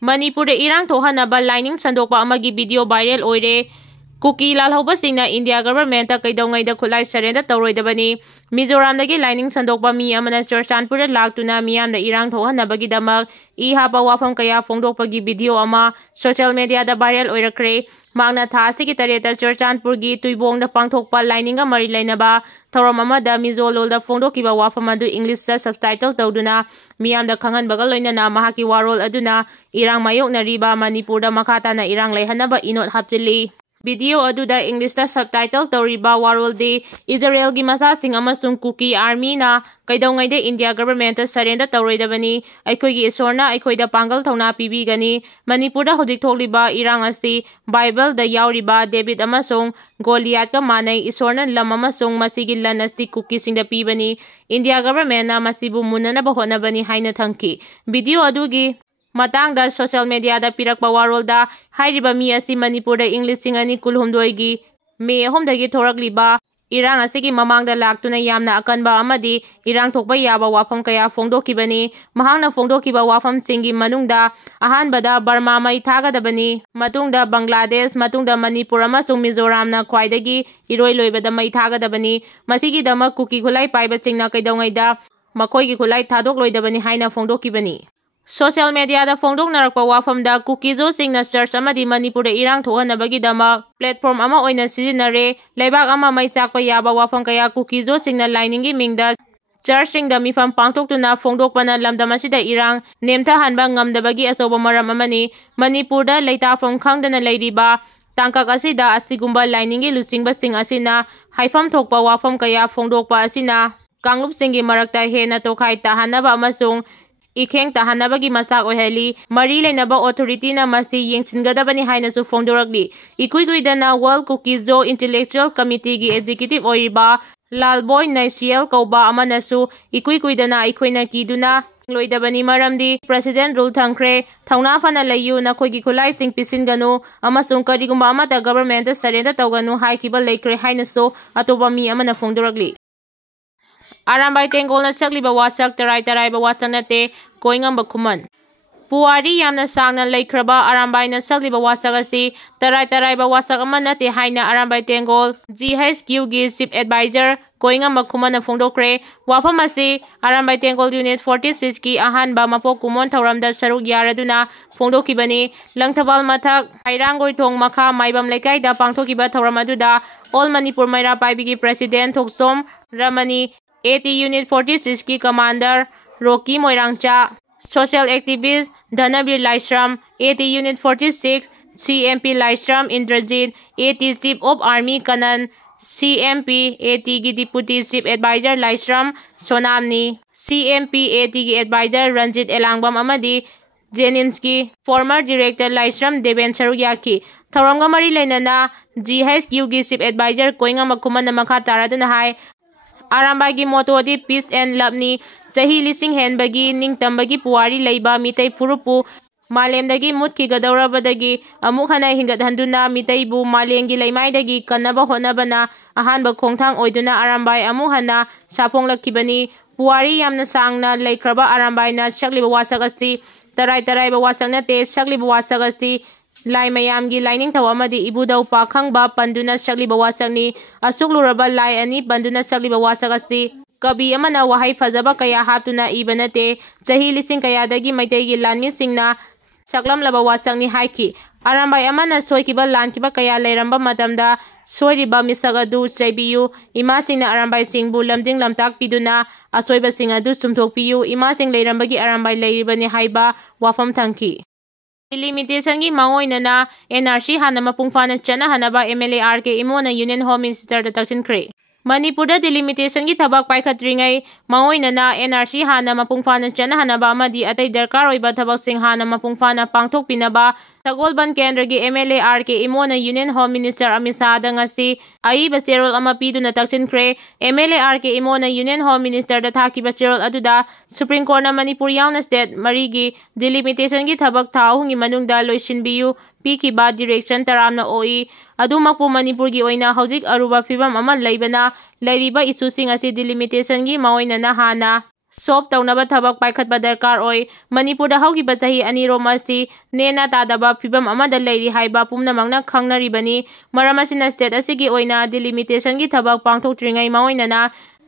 Manipurda irang thohanaba lining sandokpa amagi video viral oire. Kuki lalhobasingna India government ta kaidongaida khutlai surrender tawroidabani. Mizoramdagi lining sandokpa mi amana Churchanpurda laktuna miyamda irang thohanabagidamak I hapa wafam kaya phongdokpagi video ama social media da viral oirakre. Magna tha asigi tareta Churchanpurgi tuibongda pangthokpa lininga mari lainaba thawram amada Mizo lolda phongdokiba wafam adu English da subtitle tawduna miyamda khanghanbaga loinana mahaki warol aduna irang mayoknariba Manipurda makhatana irang leihanaba inot hapchili. Video aduda English da subtitle tawriba waroldi Israelgi masasing amasung Kuki army na kaidongaida India government ta surrender tawroidabani aikoigi isorna aikoida pangal thona pibigani. Manipurda hojik thokliba irang asi Bible da yauriba David amasung Goliath ka manai isorna lam amasung masigi lanasti Kuki singda pibani. India government na masibu munanaba honabani haina thangki. Video adugi matangda social media da pirakpa warolda hairiba mi asi Manipurda English singani kulhumdoigi May 3 thorakliba irang asigi mamangda laktuna yamna akanba amadi irang thokba yaba wafam kaya phongdokibani. Mahangna phongdokiba wafam singgi manungda ahanbada Burma mai thagadabani matungda Bangladesh matungda Manipur amasung Mizoramna khwaidagi iroi loibada mai thagadabani. Masigi dama Kuki khulai paiba singna kaidongaida makoigi khulai thadokloi haina phongdokibani. Social media da phongdoknarakpa wafamda Kukizo singna church amadi Manipurda irang thohanabagidama platform ama oina sijinare leibak ama mai chakpa yaba wafam kaya Kukizo singna liningi mingda church singda mifam pangthoktuna phongdokpana lamdam asida irang nemthahanba ngamdabagi asoba maram amani. Manipurda leitafam khangdana leiriba tangkak asida asigumba liningi luchingba sing asina haifam thokpa wafam kaya phongdokpa asina kanglup singgi marakta hena tokhai tahanaba amasung Ikheng tahanabagi masak oheli mari leinaba authority na masi yengsingadabani hainasu phongdorakli. Ikuiguidana World Kukizo Intellectual Committee gi executive oiriba Lalboy Naisiel kauba amanasu ikuiguidana aikoina kiduna loidabani maramdi president rule thangkre thauna fana layu na khoigi khulai sing pisinganu amasung karigumba amata government surrender tawganu haikiba leikre hainasu atoba mi amana phongdorakli. Arambai tengol na sakliba wasak tarai ba wasak nate koingamba khuman. Puari yamna sangna laikhraba arambai na sakliba wasak asi tarai ba wasak ama nate haina arambai tengol GHQ gi chief advisor koingamba khuman na phongdokre. Wafam asi arambai tengol unit 46 ki ahanba mapok kumon thauramda saruk yaraduna phongdokibani. Langthabal mathak hairangoi thong makha maibam lekaida pangthokiba thauram aduda All Manipur Maira Paibigi president Thoksom Ramani AT Unit 46 की commander Roki मोइरांगचा social activist Dhanbir Laishram AT Unit 46 CMP Laishram Indrajit AT chief of army कनन CMP AT की deputy chief adviser Laishram Sonamani CMP AT की adviser Ranjit Elangbam अमदी जेनिम्स की former director Laishram Deven सरुयाकी थौरंगा मरी लेनना GHQ की चीफ एडवाइजर कोइंगा मखुमन मखा तारादुना हाय Arambai gi moto di peace and love ni chahi lising hen bagi ning tambagi puari leiba mitai purupu malem dagi mut ki gadawrabadagi amuk hana hingat handuna mitai bu malengi leimai dagi kanaba honabana ahan ba khongthang oiduna arambai amuk hana sapong lakibani puari yamna sangna leikraba arambai na sakliba wasagasti tarai ba wasagna te sakliba wasagasti Lai mayamgi lining tawamadi ibudau pakhang ba panduna sakli bawasagni asuk luraba lai ani panduna sakli bawasagasti kabi amana wahai fazaba kaya hatuna ibanate chahi lising kaya dagi maitegi lanmi singna saklam laba wasagni haiki arambai amana soikiba lankiba kaya lairamba matamda soiriba misagadu chaibiyu ima singna arambai singbu lamjing lamtak piduna asoiba singadu sumthokpiyu ima sing lairambagi arambai lairibani haiba wafam thangki Limitation gi mangoinana NRC hana mapungfana chana hanaba MLA RK imona Union Home Minister da taksin kre. Manipurda delimitation gi thabak paikhatringai mangoinana NRC hana mapungfana chana hanaba amadi atai darkar oiba thabak sing hana mapungfana pangthok pinaba Tagolban Kendra gi MLA RK imona Union Home Minister Amisa dangasi ai baserol ama piduna taksin kre MLA RK imona Union Home Minister da thaki baserol aduda Supreme Court na Manipur yauna state marigi delimitation gi thabak thahungi manungda loisinbiyu piki ba direction taramna oi adumakpu Manipur gi oina hojik aruba phibam ama leibana lairiba issue sing asi delimitation gi maoina na hana solve तौनबा थबक पाइखतबा दरकार ओइ मणिपुरदा हौगिबा चाही अनिरोम असि नेना तादबा फिबम अमदा लैरि हाइबा पुमनमंगना खंगनरिबनी मरम असिना state असिगी ओइना delimitation की थबक पांगथोक्त्रिङै माओइनना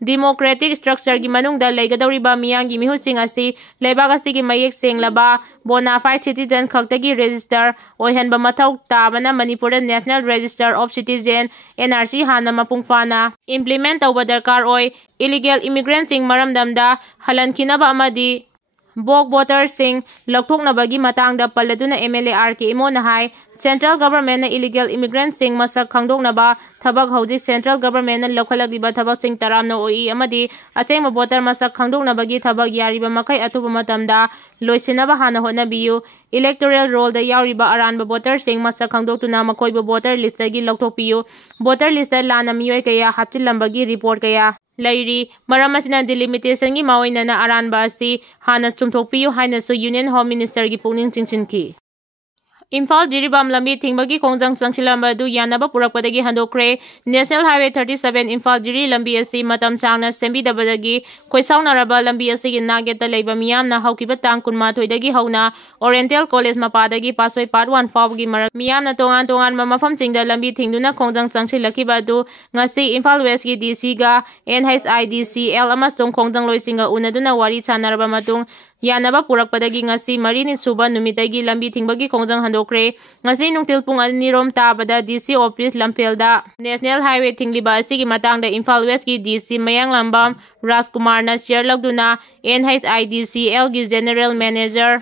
democratic structure की मनुंगदा लेगदौरिबा मियांगी मिहुसिंग असि लेबाग असिगी मयेक सेंगलबा बोनाफाइड सिटीजन खक्तगी रजिस्टर ओइहनबा मथौ ताबना Manipur national register of citizen NRC हाना मपुंगफाना इम्प्लीमेंट तौबा दरकार ओइ इलीगल इमिग्रेंट सिंग मरमदमदा हलनखिनबा अमदी बोक वोटर सिंग लौथोकनबगी मतंगदा पल्लदुना MLA RK इमोना हाई सेंट्रल गवर्नमेंट इलीगल इमिग्रेंट सिंग मसक खंगदोकनबा थबक हौजिक सेंट्रल गवर्नमेंट लौखलगिबा थबक सिंग तरामना ओई अमदी असेंग वोटर मसक खंगदोकनबगी थबक यारिबा मखै अथुबा मतमदा लोइसिनबा हाना होनबियु इलेक्टोरल रोल दा यारिबा अरानबा वोटर सिंग मसक खंगदोकतुना मखोइबा वोटर लिस्ट दगी लौथोकपियु वोटर लिस्ट दा लाना मियोय कया हापचिलंबगी रिपोर्ट कया लैरी मरम असिना डिलिमिटेशन की माओइनना अरानबा असि हाना चुमथोकपियु हाइनसु यूनियन होम मिनिस्टर की पुनिंग चिंचिनकी इम्फाल जिरीबाम लंबी थिंगबगी खोंजंग चंगसिलंबदु यानबा पुरकपदगी हंदोक्रे नेशनल हाईवे 37 इम्फाल जिरी लंबी असि मतम चांगना सेंबिदबदगी खोइसाउनरबा लंबी असिगी नागेता लैबा मियामना हौकिबा तांग 12 दगी हौना ओरिएंटल कॉलेज मपादगी पासोई पार्ट 1 फावगी मरम मियामना तोंगान तोंगान मफम चिंगदा लंबी थिंगदुना खोंजंग चंगसिलखिबदु ngasi इम्फाल वेस्ट की DC गा NHIDCL अमसोंग खोंजंग लोइसिंगा उनदुना वारी सानरबा मतुंग यानबा पुरकपदगी ngasi मरीनि सुबा नुमितगी लंबी थिंगबगी खोंजंग हंदोक्रे ngasi नुंगतिल पुंग अनिरोम ताबदा DC ऑफिस लंपेलदा नेशनल हाईवे थिंगलिबा असिगी मतंगदा इम्फाल वेस्ट की DC मयांग लंबम राजकुमारना शेयर लगदुना NHIDCL की जनरल मैनेजर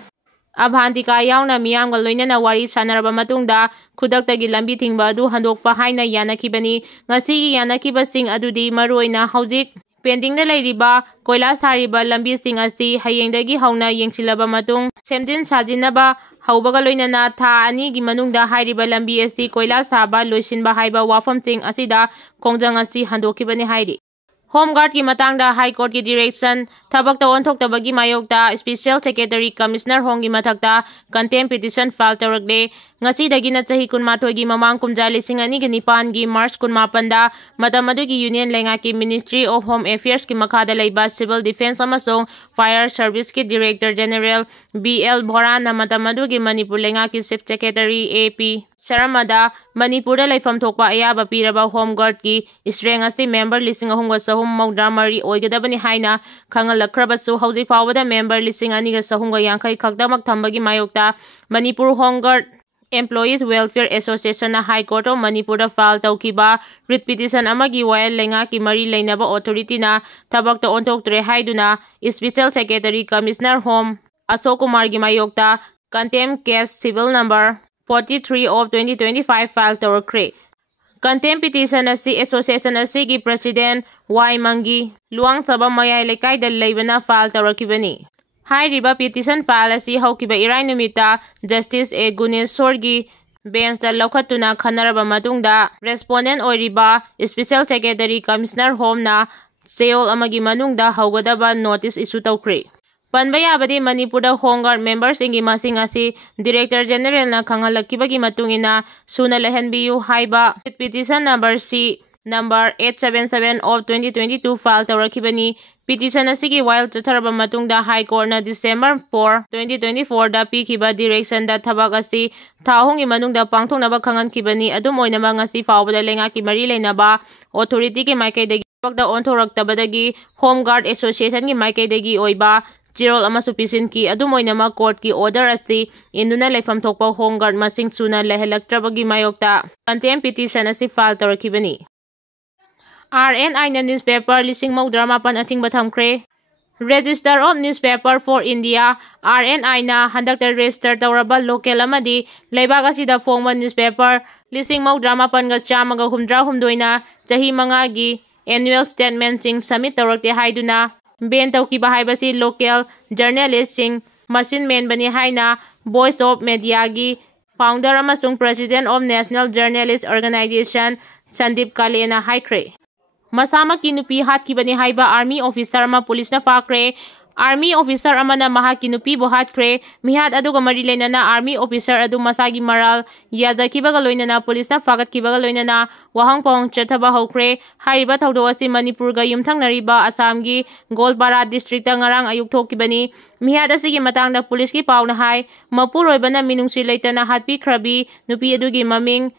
अभांतिका यावना मियांगल लोइनना वारी सानरबा मतुंगदा खुदक्तगी लंबी थिंगबा अदु हंदोकपा हाइना यानखिबनी ngasiगी यानखिबसिंग अदुदी मरुइना हौजिक पेंडिंग लेरिबा कोइलास थारिबा लंबी सिंग असि हयेंदगी हौना येंगसिलबा मतुंग सेमदिन साजिनबा हौबगा लोइनना था अनि गी मनुंगदा हाइरिबा लंबी असि कोइलास थाबा लोइसिनबा हाइबा वाफम सिंग असिदा खोंजंग असि हंदोकिबनी हाइरि होम गार्ड की मतंगदा हाई कोर्ट की डायरेक्शन थबक ओंथोक्तबगी मायोक्ता स्पेशल सेक्रेटरी कमिश्नर होंग की मथक्ता कंटेम पिटिशन फाइल तौरकले ngasidagiना चाही 18 की ममांग कुमजा 2009 की मार्च 18 दा मतम अदुगी यूनियन लेंगा की मिनिस्ट्री ऑफ होम अफेयर्स की मखादा लैबा सिविल डिफेंस अमसोंग फायर सर्विस की डायरेक्टर जनरल BL भोराना मतम अदुगी मणिपुर लेंगा की चीफ सेक्रेटरी AP शर्मादा मणिपुर लेफम थोकपा अयाबा पीरबा होम गार्ड की स्ट्रेंग असि मेंबर 3,393 ओइगदबनी हाइना खंगलखरबसु हौजिक फावदा मेंबर 2,250 खक्तमक थंबगी मायोक्ता Manipur home guard employees welfare association high court of Manipur file तौकिबा रिट पिटिशन अमगी वायल लेंगा की मरी लेनबा ऑथोरिटीना थबक ओंथोक्त्रे हाइदुना special secretary commissioner home Ashok Kumar की मायोक्ता contempt case civil number 43 of 2025 file तौरख्रे कंटेम पिटिशन असि एसोसिएशन असि की प्रेसिडेंट वाई मंगी लुआंग सबा मयाय लेकाइदा लेबना फाइल तौरखिबनी हाइरिबा पिटिशन फाइल असि हौकिबा इराय नुमिता जस्टिस ए गुनेश्वर की बेंच लौखतुना खनरबा मतुंगदा रेस्पोंडेंट ओइरिबा स्पेशल सेक्रेटरी कमिश्नर होमना चेयोल अमगी मनुंगदा हौगदबा नोटिस इशू तौख्रे पनबा याबदी मणिपुर होम गार्ड मेंबर्स इंगी मसिंग असि डायरेक्टर जनरल ना खंगलखिबगी मतुंगिना सुना लहनबियु हाइबा petition number C number 877 of 2022 file तौरखिबनी पिटिशन असिगी वाइल चथरबा मतुंगदा हाई कोर्ट ना डिसेंबर 4 2024 दा पीखिबा डायरेक्शन दा थबक असि थाहोंगी मनुंगदा पांगथोंनबा खंगनखिबनी अदुम ओइनबा ngasi फावबदा लेंगा की मरी लेनबा ऑथोरिटी के माइकैदगी थबकदा ओंथोरक्तबदगी होम गार्ड एसोसिएशन की माइकैदगी ओइबा चिरोल अमसु पिसिन की अदुम ओइनमा कोर्ट की ऑर्डर असि इंदुना लेफम थोकपा होम गार्ड मसिंग सुना लहलक्त्रबगी मायोक्ता कंटेम पिटिशन असि फाइल तौरखिबनी RNI ना न्यूज़पेपर 1998 अथिंगबा थमख्रे register of newspaper for India RNI ना हंदक्ता रजिस्टर तौरबा लोकल अमदी लेबाग असिदा फोंगबा न्यूज़पेपर 1998 ना चाही 5 की एनुअल स्टेटमेंट सिंग सबमिट तौरक्ते हाइदुना बेन तौकिबा हाइबसी लोकल जर्नलिस्ट सिंग मसिन मेन बनी हाइना वॉइस ऑफ मीडिया की फाउंडर अमसुंग president of national journalist organisation Sandeep कालेना हाइख्रे मसामक की नुपी हाथ की बनी हाइबा आर्मी ऑफिसर मा पुलिस ना फाख्रे आर्मी ऑफिसर अमना महाकी नुपीबु हात्ख्रे मिहाद अदुगा मरी लेनना आर्मी ऑफिसर अदु मसागी मराल याजखिबगा लोइनना पुलिसना फागतखिबगा लोइनना वाहंग पावंग चथबा हौख्रे हारिबा थौदो असि मणिपुरगा युमथंगनरिबा असमगी Goalpara district ngarang ayuk thokibani मिहाद असigi matangda पुलिसकी पावना हाय मपुरोइबना मिनुंगसि लेतना हातपिख्रबी नुपी अदुगी ममिंग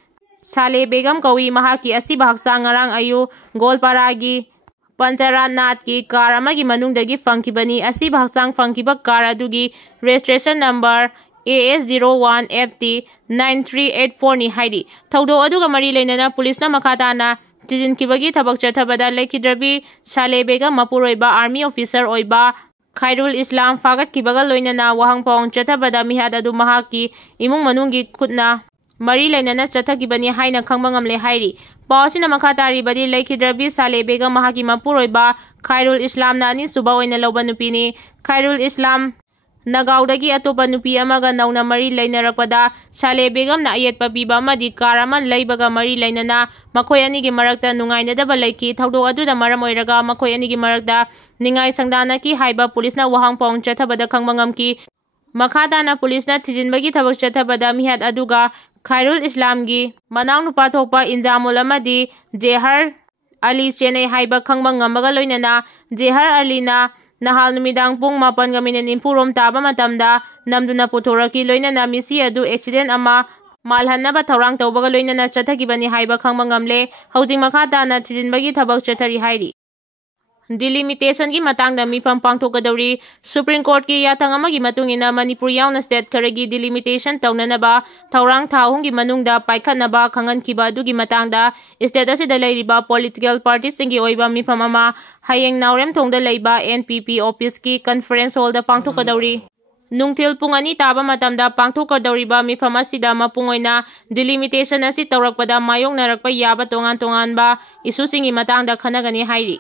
साले बेगम कौई महाकी असिबा हक्सांग ngarang ayu गोलपारागी पंचरानाथ की कार अमगी मनुंगदगी फंकिबनी असिबा हक्सांग फंकिबा कार अदुगी रजिस्ट्रेशन नंबर AS01FT 9384 नि हाइरी थौदो अदुगा मरी लेनना पुलिसना मखाताना तिजिनखिबगी थबक चथबदा लेखिद्रबी साले बेगम मपुरोइबा आर्मी ऑफिसर ओइबा खैरुल इस्लाम फागतखिबगा लोइनना वाहंग पावंग चथबदा मिहाद अदु महाकी इमुंग मनुंगी खुतना मरी लेनना चथगिबनी हाइना खंगबा ngamle हाइरी पावसिना मखा तारिबदी लेखिद्रबी साले बेगम महाकी मपुरोइबा खैरुल इस्लाम ना अनि सुबा ओइना लौबा नुपीनी खैरुल इस्लाम नगाउदगी अतोपा नुपी अमगा नौना मरी लेनरकपदा साले बेगम ना अयेतपा पीबा अमदी कार अमा लैबगा मरी लेनना मखोय अनिगी मरक्ता नुंगाइनदबा लेखि थौदो अदुदा मरम ओइरगा मखोय अनिगी मरक्ता निंगाइ संगदानकी हाइबा पुलिसना वाहंग पावंग चथबदा खंगबा ngamki मखादाना पुलिसना थिजिनबगी थबक चथबदा मिहाद अदुगा खैरुल इस्लामगी मनाव नुपा थोकपा इंजामुल अमदी जेहर अली चेनई हाइबा खंगबा ngambaga लोइनना जेहर अलीना नहाल नुमिदांग पुंग 8:40 ताबा मतमदा नमदुना पुथोरकी लोइनना मिसी अदु एक्सीडेंट अमा मालहन्नबा थौरांग तौबगा लोइनना चथगिबनी हाइबा खंगबा ngamle हौजिंग मखाताना थिजिनबगी थबक चथरी हाइरी डिलिमिटेशन की मतंगदा मिफम पांगथोकदौरी सुप्रीम कोर्ट की याथंग अमगी मतुंगिना मणिपुर यावना स्टेट खरगी डिलिमिटेशन तौननबा थौरांग थाहुंगी मनुंगदा पाइखनबा खंगनखिबा अदुगी मतंगदा स्टेट असिदा लैरिबा पॉलिटिकल पार्टी सिंगी ओइबा मिफम अमा हयेंग नावरेम थोंगदा लैबा NPP ऑफिस की कॉन्फ्रेंस हॉल दा पांगथोकदौरी नुंगथिल पुंग अनि ताबा मतमदा पांगथोकदौरिबा मिफम असिदा मपुंग ओइना डिलिमिटेशन असि तौरकपदा मायोंगनरकपा याबा तोंगान तोंगानबा इशूसिंगी मतंगदा खनगनी हाइरी।